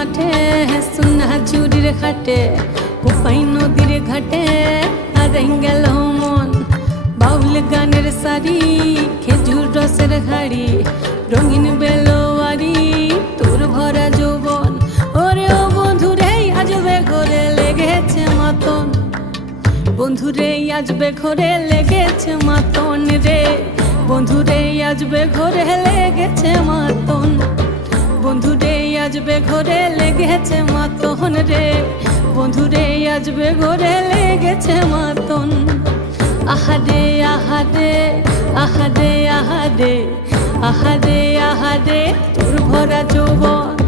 মাঠে সোনা চুরির খাটে কোপাই নদীর ঘাটে হারাই গেল মন বাউল গানের শাড়ি খেজুর রসের হাড়ি রঙিন বেলোয়ারি তোর ভরা যৌবন ওরে ও বন্ধুরে আজবে ঘরে লেগেছে মাতন বন্ধুরে আজবে ঘরে লেগেছে মাতন রে বন্ধুরে আজবে ঘরে লেগেছে মাতন বন্ধুরে আজবে ঘরে লেগেছে মাতন রে বন্ধুরে আজবে ঘরে লেগেছে মাতন আহারে আহারে আহারে আহারে আহারে আহারে তোর ভরা যৌবন